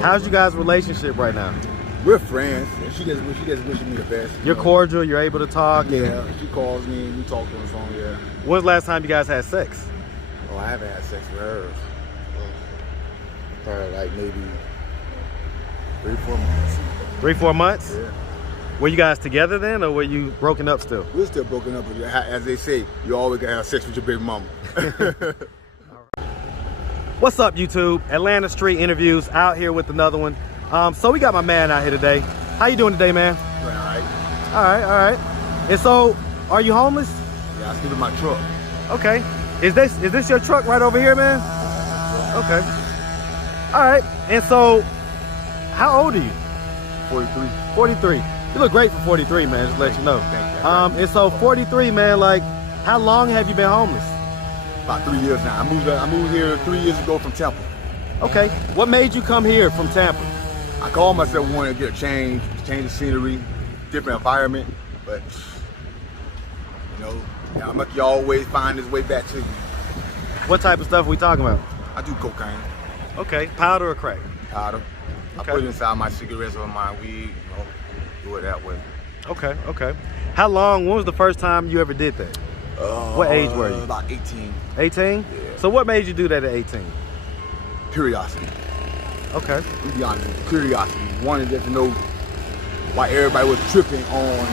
How's you guys' relationship right now? We're friends. She just wishing me the best. You're cordial. You're able to talk. Yeah. She calls me and we talk on the phone. Yeah. When's the last time you guys had sex? Oh, I haven't had sex with her. Probably like maybe 3-4 months. 3-4 months? Yeah. Were you guys together then, or were you broken up still? We're still broken up, but as they say, you always gotta have sex with your baby mama. What's up, YouTube? Atlanta Street Interviews out here with another one. So we got my man out here today. How you doing today, man? All right. All right. And so, are you homeless? Yeah, I sleep in my truck. Okay. Is this your truck right over here, man? Okay. All right. And so, how old are you? 43. 43. You look great for 43, man. Just to let you know. Thank you. And so 43, man. Like, how long have you been homeless? About 3 years now. I moved here 3 years ago from Tampa. Okay. What made you come here from Tampa? I called myself wanting to get a change of scenery, different environment, but you know, I'm lucky you always find his way back to you. What type of stuff are we talking about? I do cocaine. Okay. Powder or crack? Powder. Okay. I put it inside my cigarettes or my weed, you know, do it that way. Okay. How long, when was the first time you ever did that? What age were you? About 18. 18? Yeah. So what made you do that at 18? Curiosity. Okay. To be honest, curiosity. Wanted just to know why everybody was tripping on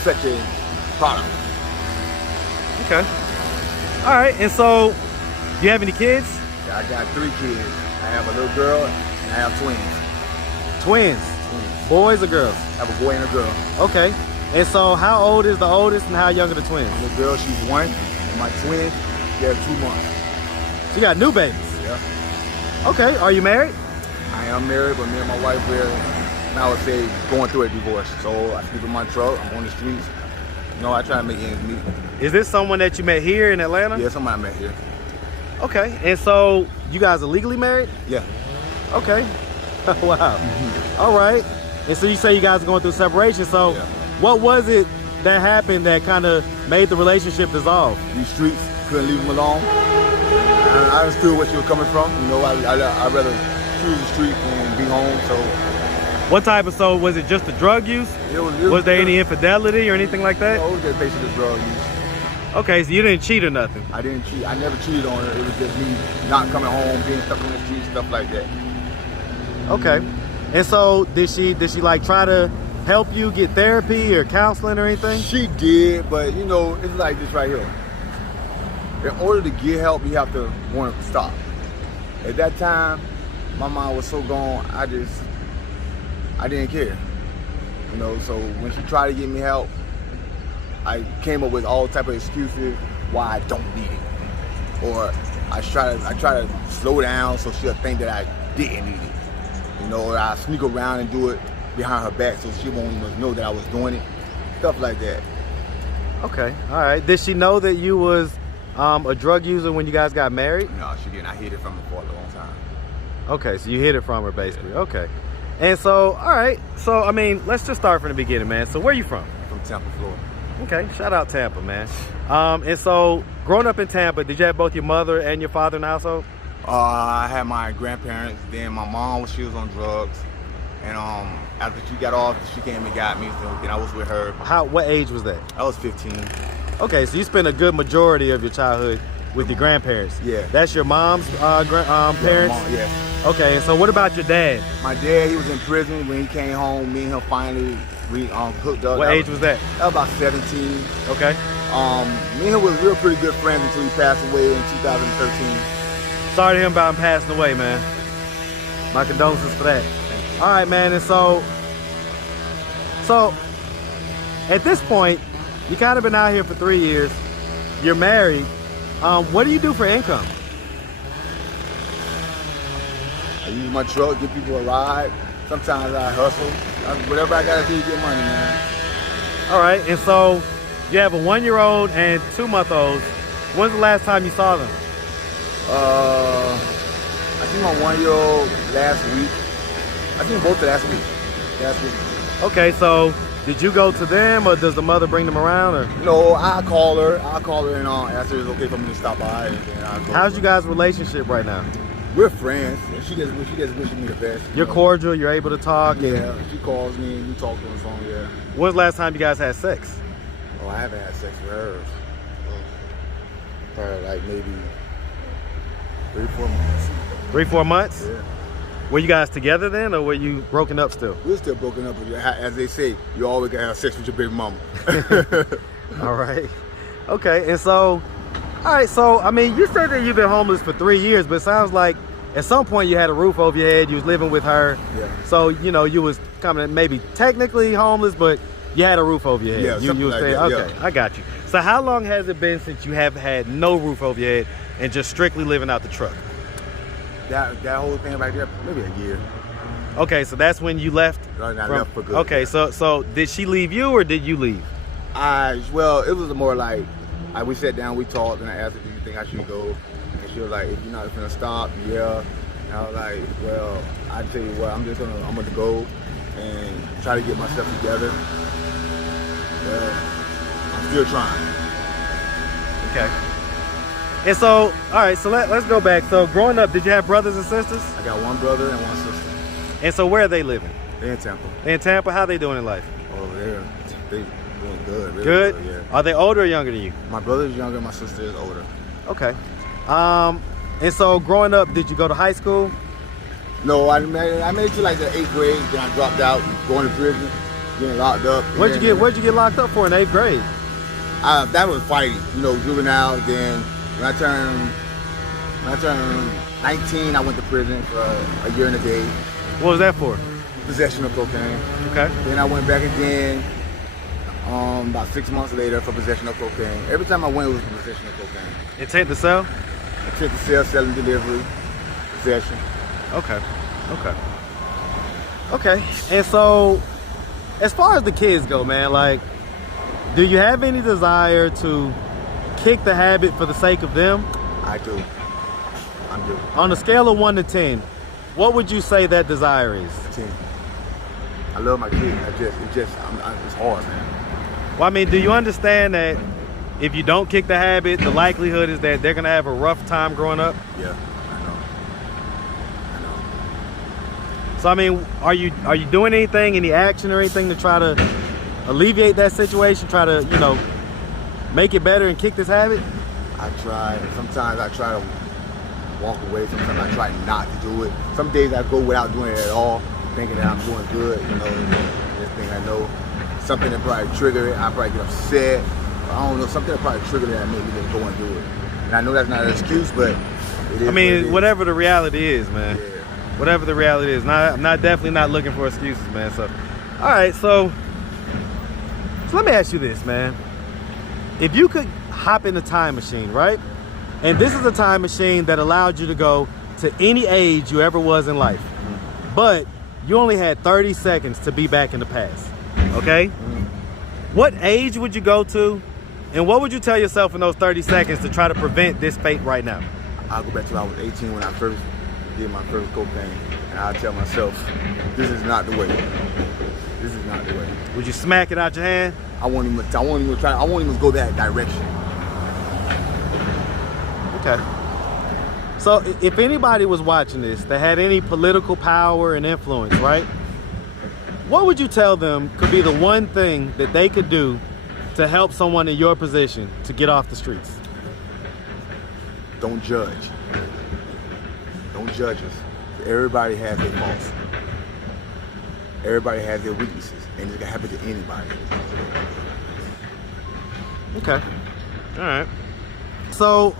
such a product. Okay. All right. And so, you have any kids? Yeah, I got 3 kids. I have a little girl and I have twins. Twins. Boys or girls? I have a boy and a girl. Okay. And so, how old is the oldest and how young are the twins? The girl, she's 1, and my twin, they're 2 months. So you got new babies? Yeah. Okay. Are you married? I am married, but me and my wife, we're, I would say, going through a divorce. So I sleep in my truck, I'm on the streets. You know, I try to make ends meet. Is this someone that you met here in Atlanta? Yeah, somebody I met here. Okay. And so, you guys are legally married? Yeah. Okay. Wow. All right. And so you say you guys are going through separation. So Yeah. what was it that happened that kind of made the relationship dissolve? These streets, couldn't leave them alone. I understood where she was coming from. You know, I'd rather choose the street and be home. So What type of, so was it just the drug use? Was there any infidelity or anything like that? No, it was just basically drug use. Okay, so you didn't cheat or nothing? I didn't cheat. I never cheated on her. It was just me not coming home, being stuck on the street, stuff like that. Okay. And so did she like try to help you get therapy or counseling or anything? She did, but you know, it's like this right here. In order to get help, you have to want to stop. At that time, my mind was so gone, I didn't care. You know, so when she tried to get me help, I came up with all type of excuses why I don't need it. Or I try to slow down so she'll think that I didn't need it. You know, or I sneak around and do it behind her back so she won't even know that I was doing it. Stuff like that. Okay, all right. Did she know that you was a drug user when you guys got married? No, she didn't. I hid it from her for a long time. Okay, so you hid it from her basically. Okay. And so, all right. So, I mean, let's just start from the beginning, man. So where you from? From Tampa, Florida. Okay, shout out Tampa, man. And so, growing up in Tampa, did you have both your mother and your father in the household? I had my grandparents, then my mom, she was on drugs. And after she got off, she came and got me, so then I was with her. What age was that? I was 15. Okay, so you spent a good majority of your childhood with your grandparents. Yeah. That's your mom's parents? Yes. Okay, and so what about your dad? My dad, he was in prison. When he came home, me and him finally hooked up. What age was that? That was about 17. Okay. Me and him was real pretty good friends until he passed away in 2013. Sorry to hear about him passing away, man. My condolences for that. All right, man, and so at this point, you kind of been out here for 3 years. You're married. What do you do for income? I use my truck, give people a ride. Sometimes I hustle. Whatever I gotta do to get money, man. All right, and so you have a 1-year-old and 2-month-olds. When's the last time you saw them? I seen my 1-year-old last week. I seen both last week. Okay, so did you go to them or does the mother bring them around? Or? No, I call her and ask her if it's okay for me to stop by. And then How's you guys' relationship right now? We're friends. She just wishing me the best. You're cordial. You're able to talk. Yeah, she calls me and we talk on the phone. Yeah. When's the last time you guys had sex? Oh, I haven't had sex with her. Probably like maybe 3-4 months. 3-4 months? Yeah. Were you guys together then, or were you broken up still? We're still broken up, but as they say, you always gotta have sex with your baby mama. All right. Okay, and so, all right, so, I mean, you said that you've been homeless for 3 years, but it sounds like at some point you had a roof over your head, you was living with her. Yeah. So, you know, you was coming maybe technically homeless, but you had a roof over your head. Yeah, you was like saying, that, okay, yeah. I got you. So how long has it been since you have had no roof over your head and just strictly living out the truck? That whole thing right there, maybe a year. Okay, so that's when you left? I left for good. Okay, yeah. so did she leave you or did you leave? Well, it was more like, we sat down, we talked, and I asked her, do you think I should go? And she was like, if you're not gonna stop, yeah. And I was like, well, I tell you what, I'm gonna go and try to get myself together. Well, I'm still trying. Okay. And so, all right, so let's go back. So growing up, did you have brothers and sisters? I got one brother and one sister. And so where are they living? They're in Tampa. In Tampa, how they doing in life? Oh, they doing good. Really Good? Yeah. Are they older or younger than you? My brother is younger, my sister is older. Okay. And so growing up, did you go to high school? No, I made it to like the 8th grade, then I dropped out, going to prison, getting locked up. What'd you get locked up for in 8th grade? That was fighting, juvenile. Then when I turned 19, I went to prison for a year and a day. What was that for? Possession of cocaine. Okay. Then I went back again about 6 months later for possession of cocaine. Every time I went, it was possession of cocaine. Intent to sell? Intent to sell, selling, delivery, possession. Okay. And so, as far as the kids go, man, like, do you have any desire to kick the habit for the sake of them? I do. On a scale of 1 to 10, what would you say that desire is? 10. I love my kids. It's hard, man. Well, I mean, do you understand that if you don't kick the habit, the likelihood is that they're gonna have a rough time growing up? Yeah, I know. So, I mean, are you doing anything, any action or anything to try to alleviate that situation, try to, make it better and kick this habit? I try. Sometimes I try to walk away. Sometimes I try not to do it. Some days I go without doing it at all, thinking that I'm doing good, this thing I know. Something that probably trigger it, I probably get upset. I don't know, something that probably trigger it and make me just go and do it. And I know that's not an excuse, but it is. I mean, whatever the reality is, man. Yeah. Whatever the reality is. I'm definitely not looking for excuses, man. So, all right, so let me ask you this, man. If you could hop in a time machine, right? And this is a time machine that allowed you to go to any age you ever was in life. But you only had 30 seconds to be back in the past, okay? What age would you go to? And what would you tell yourself in those 30 seconds to try to prevent this fate right now? I'll go back to when I was 18 when I first did my first cocaine. And I'll tell myself, this is not the way. This is not the way. Would you smack it out your hand? I won't even go that direction. Okay. So if anybody was watching this that had any political power and influence, right? What would you tell them could be the one thing that they could do to help someone in your position to get off the streets? Don't judge. Don't judge us. Everybody has their faults. Everybody has their weaknesses, and it can happen to anybody. Okay. All right. So,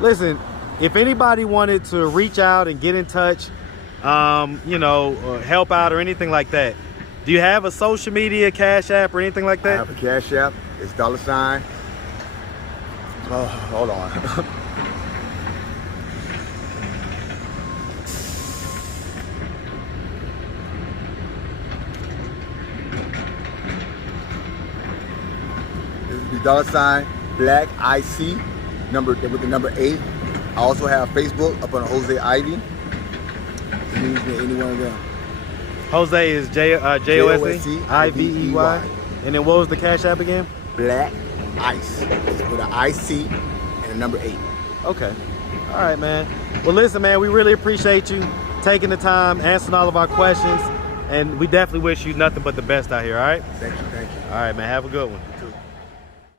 listen, if anybody wanted to reach out and get in touch, help out or anything like that, do you have a social media, Cash App or anything like that? I have a Cash App. It's $. Oh, hold on. This is the $ Black IC with the number 8. I also have Facebook up on Jose Ivy. You can use me any one of them. Jose is Jose Ivey. And then what was the Cash App again? Black Ice. It's with an IC and a number 8. Okay. All right, man. Well, listen, man, we really appreciate you taking the time, answering all of our questions, and we definitely wish you nothing but the best out here, all right? Thank you. All right, man, have a good one. You too.